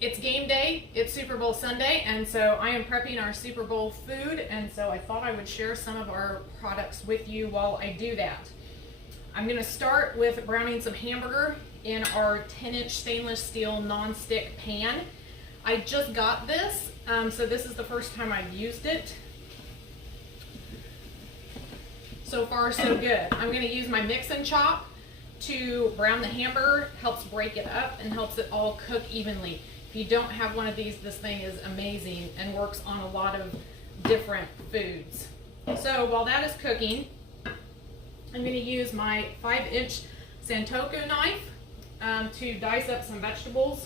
It's game day, it's Super Bowl Sunday, and so I am prepping our Super Bowl food, and so I thought I would share some of our products with you while I do that. I'm gonna start with browning some hamburger in our 10-inch stainless steel non-stick pan. I just got this, so this is the first time I've used it. So far, so good. I'm gonna use my mix and chop to brown the hamburger, helps break it up and helps it all cook evenly. If you don't have one of these, this thing is amazing and works on a lot of different foods. So while that is cooking, I'm going to use my 5-inch Santoku knife to dice up some vegetables.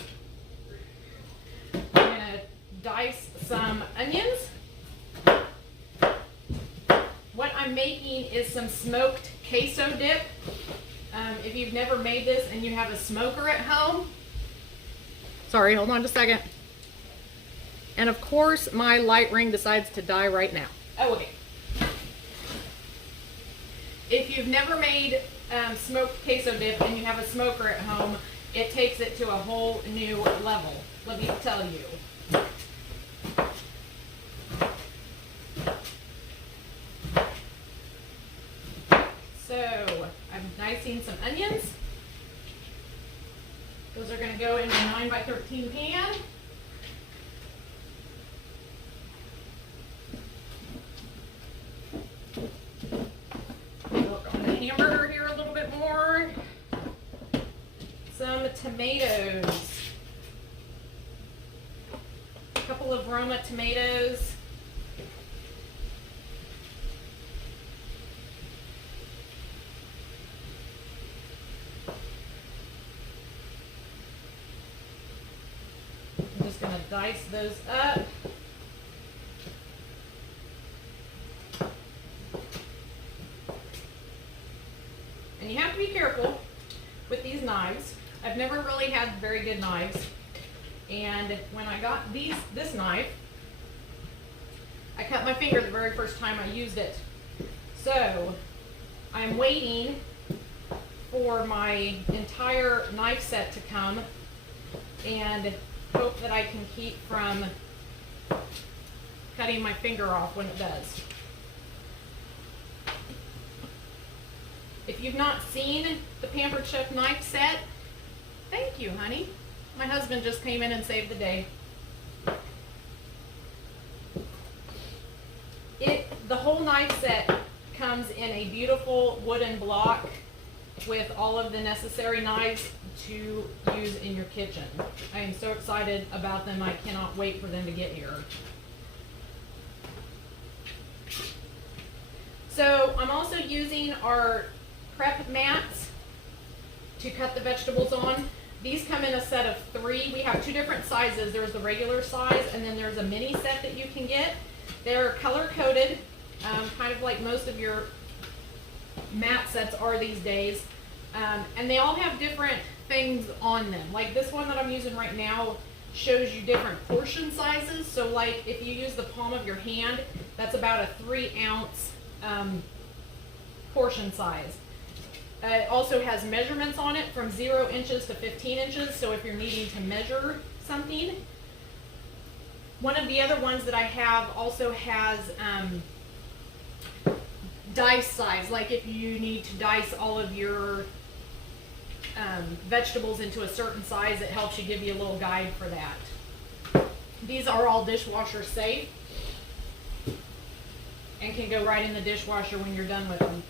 I'm going to dice some onions. What I'm making is some smoked queso dip. If you've never made this and you have a smoker at home, sorry, hold on just a second. And of course, my light ring decides to die right now. Oh, okay. If you've never made smoked queso dip and you have a smoker at home, it takes it to a whole new level, let me tell you. So, I'm dicing some onions. Those are going to go in my 9x13 pan. Work on the hamburger here a little bit more. Some tomatoes. A couple of Roma tomatoes. I'm just going to dice those up. And you have to be careful with these knives. I've never really had very good knives. And when I got this knife, I cut my finger the very first time I used it. So I'm waiting for my entire knife set to come and hope that I can keep from cutting my finger off when it does. If you've not seen the Pampered Chef knife set, thank you, honey. My husband just came in and saved the day. The whole knife set comes in a beautiful wooden block with all of the necessary knives to use in your kitchen. I am so excited about them. I cannot wait for them to get here. So I'm also using our prep mats to cut the vegetables on. These come in a set of 3. We have 2 different sizes. There's the regular size and then there's a mini set that you can get. They're color coded, kind of like most of your mat sets are these days. And they all have different things on them. Like this one that I'm using right now shows you different portion sizes. So like if you use the palm of your hand, that's about a 3-ounce portion size. It also has measurements on it from 0 inches to 15 inches. So if you're needing to measure something. One of the other ones that I have also has dice size. Like if you need to dice all of your vegetables into a certain size, it helps you, give you a little guide for that. These are all dishwasher safe and can go right in the dishwasher when you're done with them.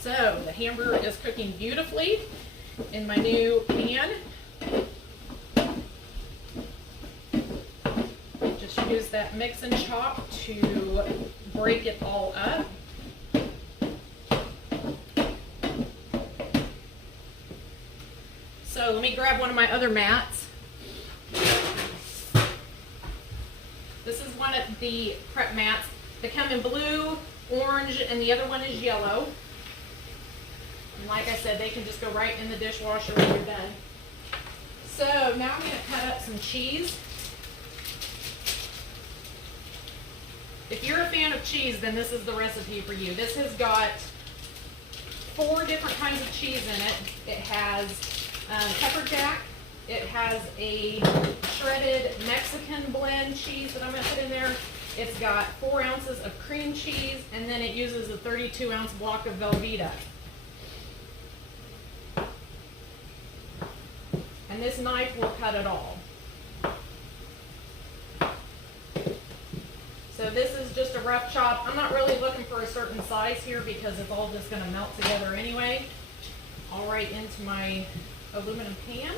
So the hamburger is cooking beautifully in my new pan. Just use that mix and chop to break it all up. So let me grab one of my other mats. This is one of the prep mats. They come in blue, orange, and the other one is yellow. And like I said, they can just go right in the dishwasher when you're done. So now I'm going to cut up some cheese. If you're a fan of cheese, then this is the recipe for you. This has got 4 different kinds of cheese in it. It has pepper jack, It has a shredded Mexican blend cheese that I'm going to put in there. It's got 4 ounces of cream cheese, and then it uses a 32-ounce block of Velveeta. And this knife will cut it all. So this is just a rough chop. I'm not really looking for a certain size here because it's all just going to melt together anyway. All right, into my aluminum pan.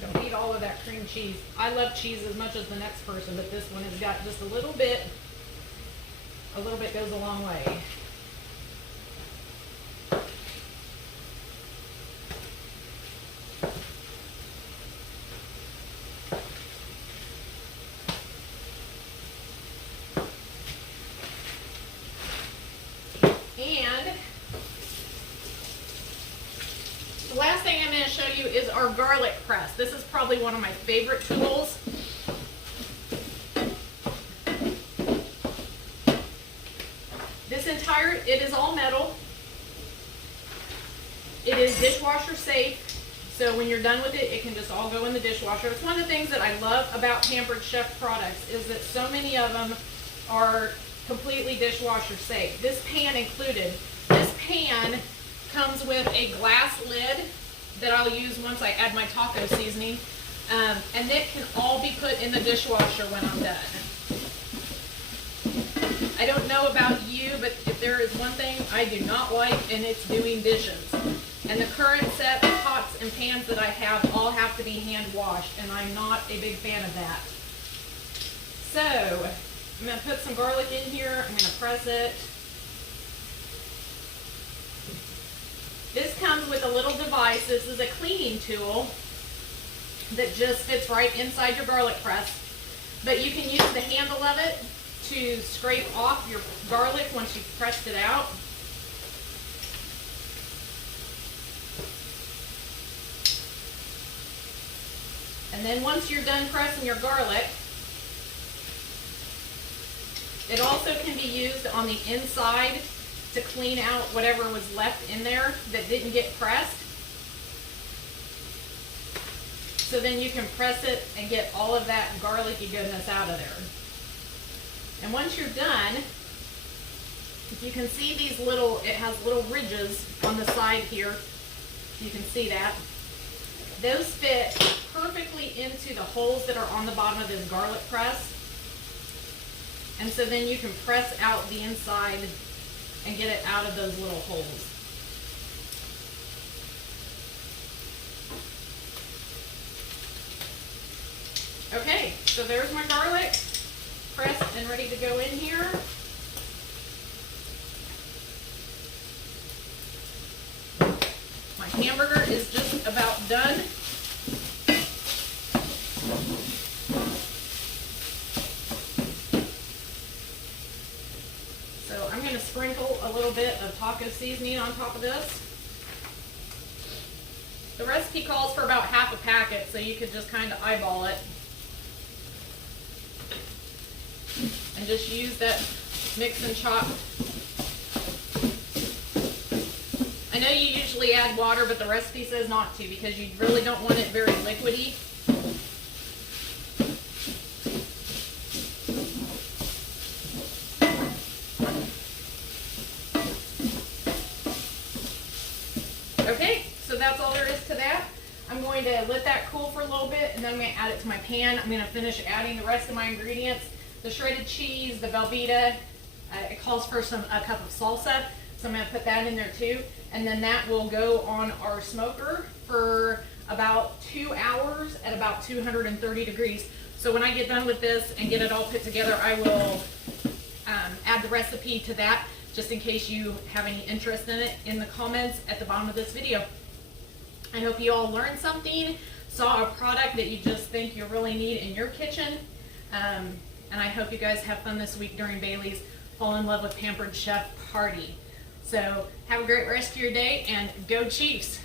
Don't need all of that cream cheese. I love cheese as much as the next person, but this one has got just a little bit goes a long way. And the last thing I'm going to show you is our garlic press. This is probably one of my favorite tools. It is all metal. It is dishwasher safe. So when you're done with it, it can just all go in the dishwasher. It's one of the things that I love about Pampered Chef products is that so many of them are completely dishwasher safe. This pan included. This pan comes with a glass lid that I'll use once I add my taco seasoning. And it can all be put in the dishwasher when I'm done. I don't know about you, but if there is one thing I do not like, and it's doing dishes. And the current set of pots and pans that I have all have to be hand washed, and I'm not a big fan of that. So, I'm going to put some garlic in here. I'm going to press it. This comes with a little device. This is a cleaning tool that just fits right inside your garlic press. But you can use the handle of it to scrape off your garlic once you've pressed it out. And then once you're done pressing your garlic, it also can be used on the inside to clean out whatever was left in there that didn't get pressed. So then you can press it and get all of that garlicky goodness out of there. And once you're done, you can see these little, it has little ridges on the side here. You can see that. Those fit perfectly into the holes that are on the bottom of this garlic press. And so then you can press out the inside and get it out of those little holes. Okay, so there's my garlic, pressed and ready to go in here. My hamburger is just about done. So I'm going to sprinkle a little bit of taco seasoning on top of this. The recipe calls for about half a packet, so you could just kind of eyeball it. And just use that mix and chop. I know you usually add water, but the recipe says not to because you really don't want it very liquidy. Okay, so that's all there is to that. I'm going to let that cool for a little bit, and then I'm going to add it to my pan. I'm going to finish adding the rest of my ingredients. The shredded cheese, the Velveeta, it calls for a cup of salsa, so I'm going to put that in there too. And then that will go on our smoker for about 2 hours at about 230 degrees. So when I get done with this and get it all put together, I will add the recipe to that, just in case you have any interest in it, in the comments at the bottom of this video. I hope you all learned something. saw a product that you just think you really need in your kitchen. And I hope you guys have fun this week during Bailey's Fall in Love with Pampered Chef party. So have a great rest of your day and go Chiefs!